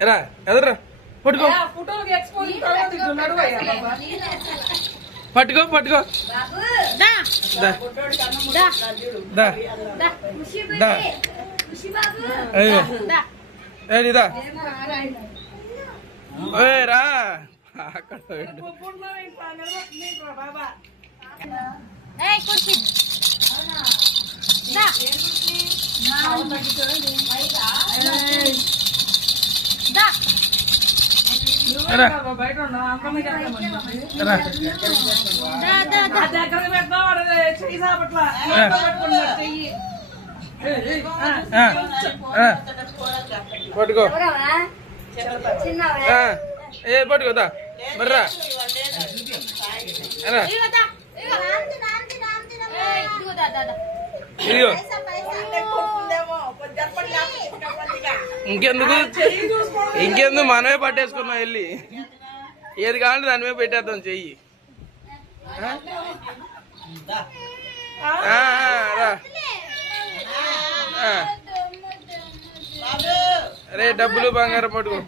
రా ఎదరా పట్టుకో పట్టుకో పట్టుకో ఏడిదా రా అక్కడ పట్టుకో ఏ పట్టుకోదా మర్రా ఇదిగో ఇంకెందుకు మనమే పట్టేసుకున్నాం వెళ్ళి ఏది కావాలంటే దాని మీద పెట్టేద్దాం చెయ్యి అరే డబ్బులు బంగారం పట్టుకో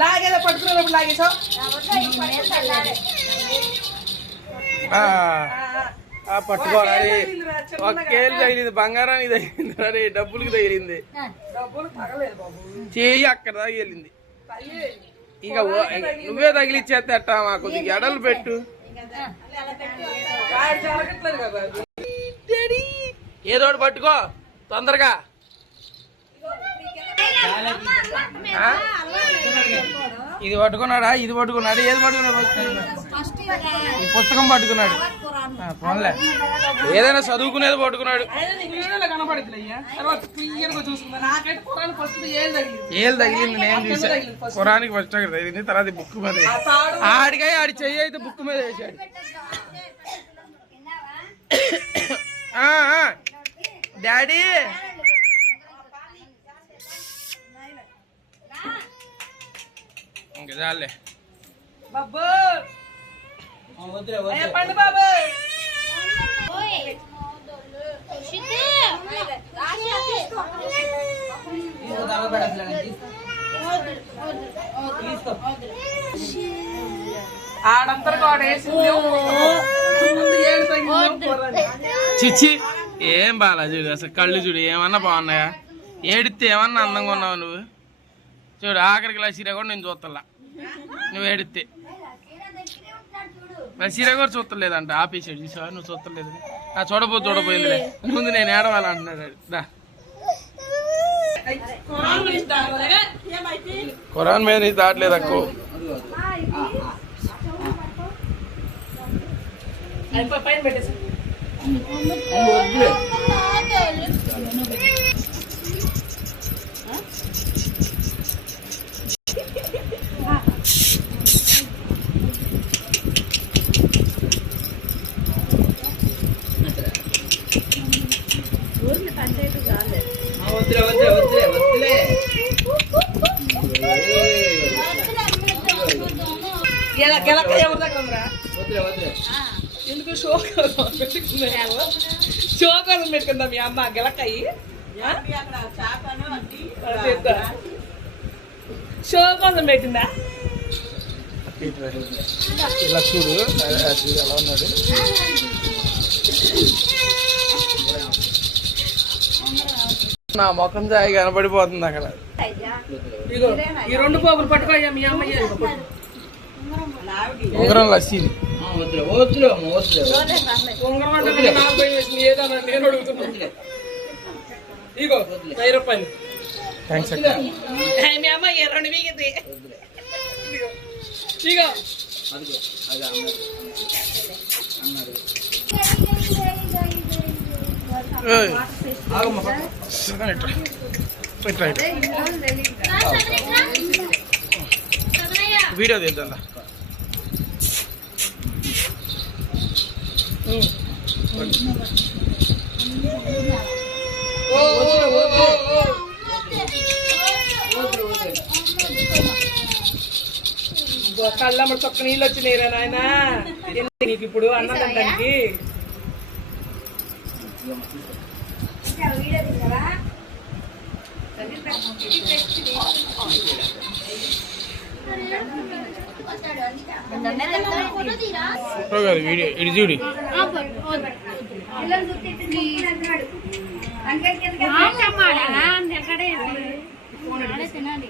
లాగేదా పట్టుకున్నప్పుడు లాగేసావు పట్టుకోవాలి ఒకేళ్ళు తగిలింది బంగారానికి తగిలింది అరే డబ్బులకి తగిలింది చేయి అక్కడ దాకా వెళ్ళింది ఇక నువ్వే తగిలిచ్చేస్తే అట్టా మాకు ఎడలు పెట్టు ఏదోటి పట్టుకో తొందరగా ఇది పట్టుకున్నాడా ఇది పట్టుకున్నాడు ఏది పట్టుకున్నాడు ఈ పుస్తకం పట్టుకున్నాడు పోన్లే ఏదైనా చదువుకునేది పట్టుకున్నాడు ఏళ్ళు తగిలింది నేను చూసా ఖురానికి ఫస్ట్ అక్కడ తగిలింది తర్వాత బుక్ మీద ఆడికాయ ఆడి చెయ్యి అయితే బుక్ మీద వేసాడు డాడీ ఇంకా చాలే బాబు పండు బాబు ఆడంతరకు చిచ్చి ఏం బాలా చూడు అసలు కళ్ళు చూడు ఏమన్నా బాగున్నాయా ఏడితే ఏమన్నా అందంగా ఉన్నావు నువ్వు చూడు ఆఖరికి లసీరా కూడా నేను చూస్తలా నువ్వు ఏడితే లసీరా కూడా చూస్తలేదంట ఆపేసాడు చూసా నువ్వు చూస్తలేదు చూడపోయిందిలే ముందు నేను ఏడవాలంటున్నాడు దా ఖురాన్ మీద నీకు దాటలేదు అక్కో పైన పెట్టేసి ఎందుకు షోకాలం పెట్టుకుందా మీ అమ్మ గెలకాయి షో కోసం పెట్టిందా ఇలా చూడు ఎలా ఉన్నాడు నా ముఖం జాయి కనబడిపోతుంది అక్కడ ఇగో ఈ రెండు పోగులు పట్టుకోయ్యా మీ అమ్మ ఉంగరం లస్సీది ఉంగరం అంటే నాకు భయం వేసింది ఏదన్నా నేను అడుగుతున్నా ఇగో 1000 రూపాయలు థ్యాంక్స్ అక్క మీ అమ్మ 2 వీగింది ఇక వీడియో తీద్దా కళ్ళమ్మ చొక్క నీళ్ళు వచ్చినాయిరా నాయన నీకు ఇప్పుడు అన్నం తినడానికి వీడియో ఇది చూడు తినాలి